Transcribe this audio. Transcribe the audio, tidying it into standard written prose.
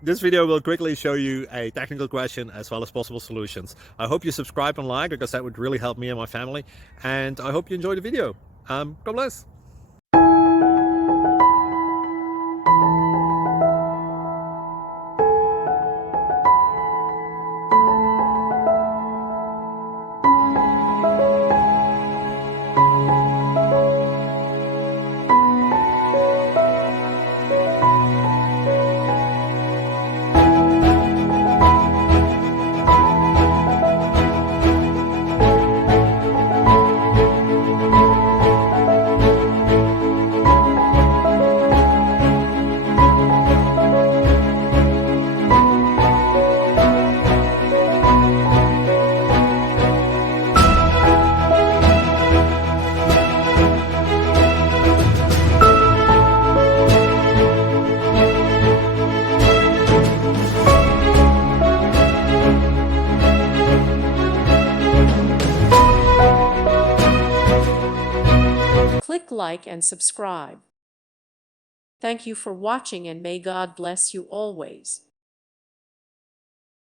This video will quickly show you a technical question as well as possible solutions. I hope you subscribe and like, because that would really help me and my family. And I hope you enjoy the video. God bless. Click like and subscribe. Thank you for watching, and may God bless you always.